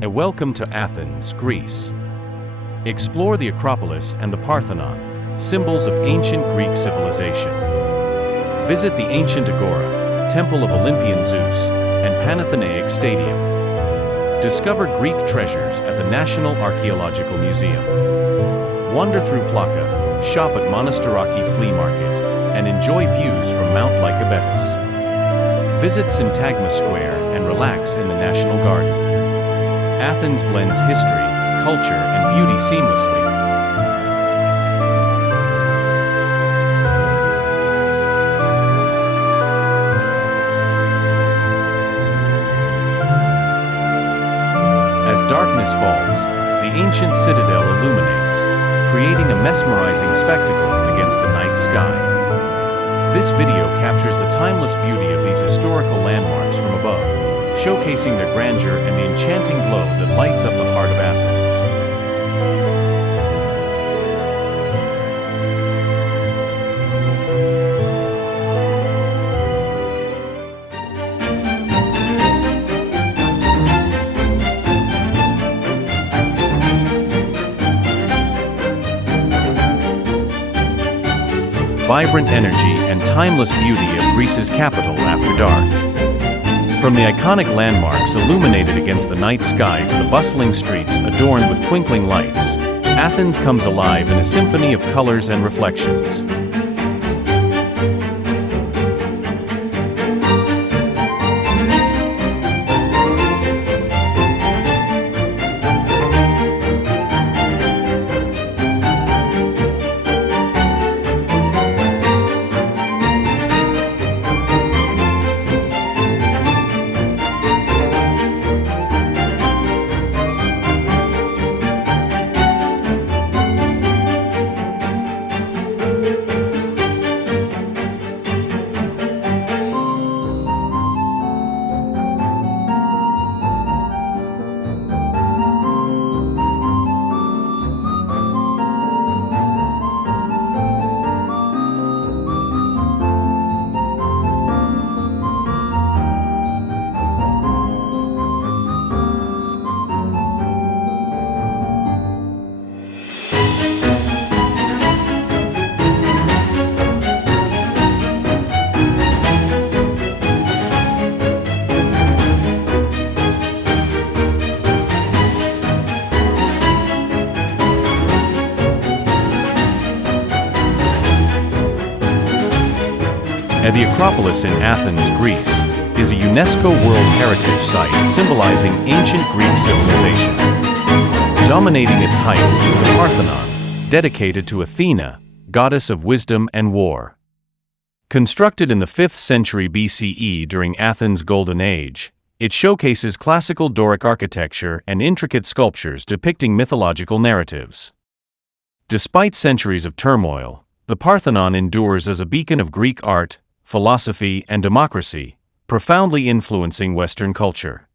and welcome to Athens, Greece. Explore the Acropolis and the Parthenon, symbols of ancient Greek civilization. Visit the ancient Agora, Temple of Olympian Zeus, and Panathenaic Stadium. Discover Greek treasures at the National Archaeological Museum. Wander through Plaka, shop at Monastiraki Flea Market, and enjoy views from Mount Lycabettus. Visit Syntagma Square and relax in the National Garden. Athens blends history, culture, and beauty seamlessly. As darkness falls, the ancient citadel illuminates, creating a mesmerizing spectacle against the night sky. This video captures the timeless beauty of these historical landmarks from above, showcasing their grandeur and the enchanting glow that lights up the heart of Athens. Vibrant energy and timeless beauty of Greece's capital after dark. From the iconic landmarks illuminated against the night sky to the bustling streets adorned with twinkling lights, Athens comes alive in a symphony of colors and reflections. The Acropolis in Athens, Greece, is a UNESCO World Heritage Site symbolizing ancient Greek civilization. Dominating its heights is the Parthenon, dedicated to Athena, goddess of wisdom and war. Constructed in the 5th century BCE during Athens' Golden Age, it showcases classical Doric architecture and intricate sculptures depicting mythological narratives. Despite centuries of turmoil, the Parthenon endures as a beacon of Greek art, philosophy, and democracy, profoundly influencing Western culture.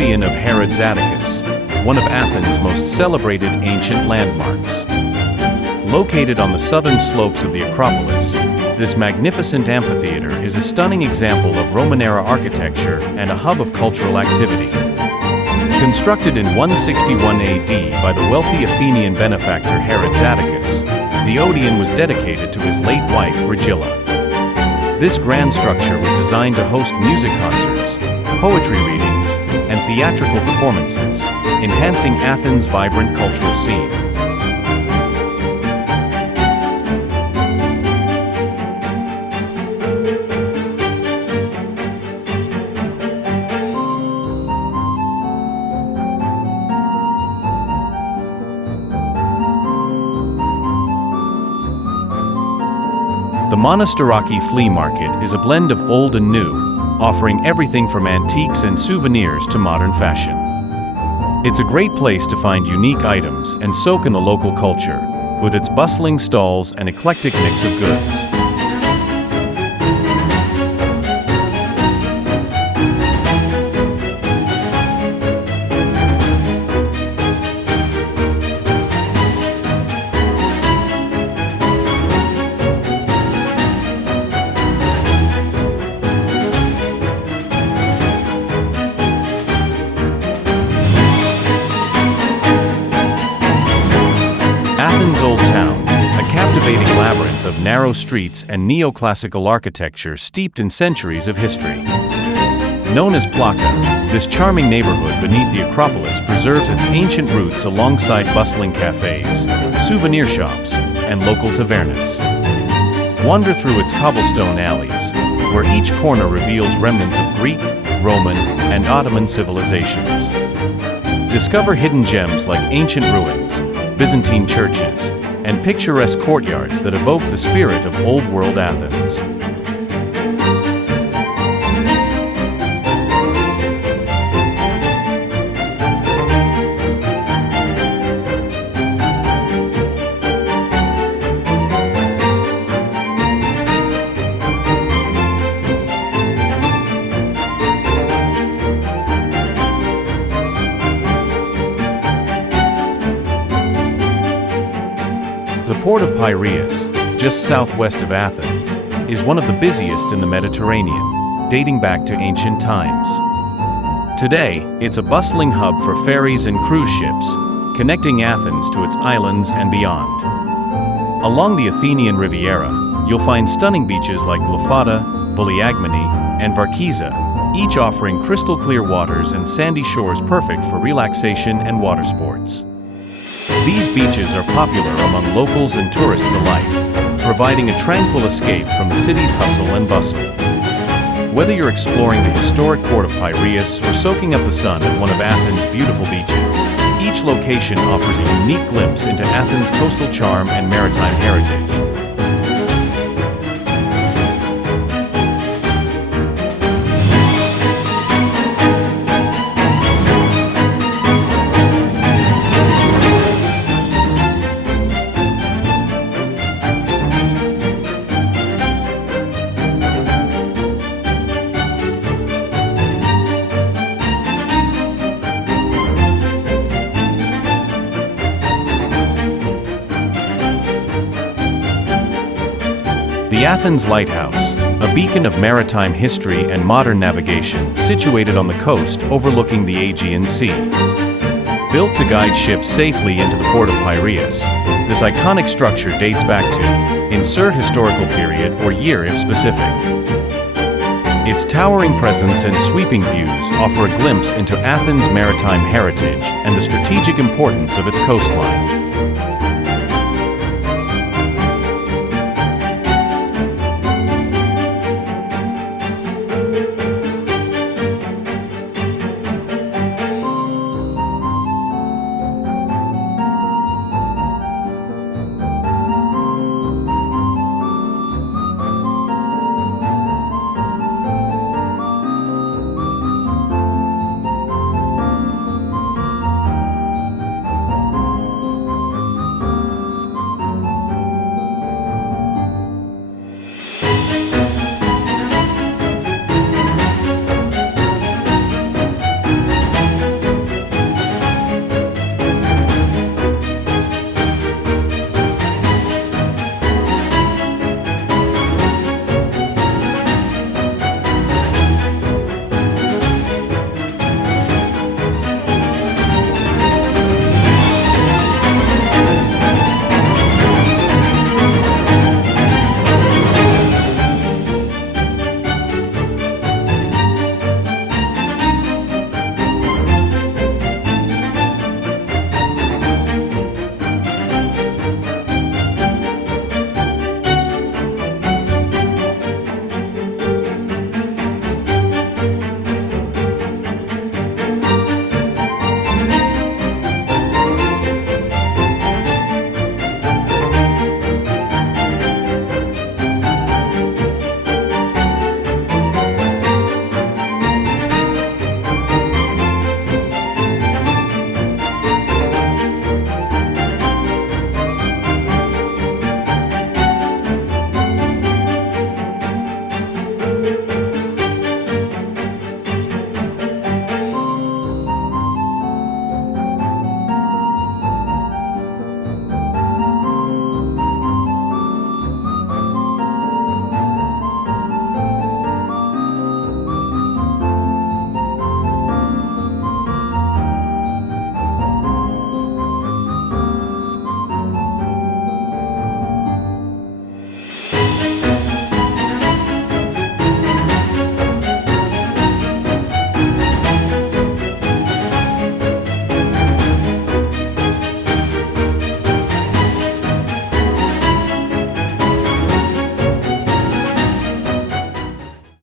Odeon of Herod's Atticus, one of Athens' most celebrated ancient landmarks. Located on the southern slopes of the Acropolis, this magnificent amphitheater is a stunning example of Roman-era architecture and a hub of cultural activity. Constructed in 161 AD by the wealthy Athenian benefactor Herod's Atticus, the Odeon was dedicated to his late wife Regilla. This grand structure was designed to host music concerts, poetry readings, and theatrical performances, enhancing Athens' vibrant cultural scene. The Monastiraki Flea Market is a blend of old and new, offering everything from antiques and souvenirs to modern fashion. It's a great place to find unique items and soak in the local culture, with its bustling stalls and eclectic mix of goods. Athens' Old Town, a captivating labyrinth of narrow streets and neoclassical architecture steeped in centuries of history. Known as Plaka, this charming neighborhood beneath the Acropolis preserves its ancient roots alongside bustling cafes, souvenir shops, and local tavernas. Wander through its cobblestone alleys, where each corner reveals remnants of Greek, Roman, and Ottoman civilizations. Discover hidden gems like ancient ruins, Byzantine churches, and picturesque courtyards that evoke the spirit of Old World Athens. The port of Piraeus, just southwest of Athens, is one of the busiest in the Mediterranean, dating back to ancient times. Today, it's a bustling hub for ferries and cruise ships, connecting Athens to its islands and beyond. Along the Athenian Riviera, you'll find stunning beaches like Glyfada, Vouliagmeni, and Varkiza, each offering crystal-clear waters and sandy shores perfect for relaxation and water sports. These beaches are popular among locals and tourists alike, providing a tranquil escape from the city's hustle and bustle. Whether you're exploring the historic port of Piraeus or soaking up the sun at one of Athens' beautiful beaches, each location offers a unique glimpse into Athens' coastal charm and maritime heritage. The Athens Lighthouse, a beacon of maritime history and modern navigation situated on the coast overlooking the Aegean Sea. Built to guide ships safely into the port of Piraeus, this iconic structure dates back to, insert historical period or year if specific. Its towering presence and sweeping views offer a glimpse into Athens' maritime heritage and the strategic importance of its coastline.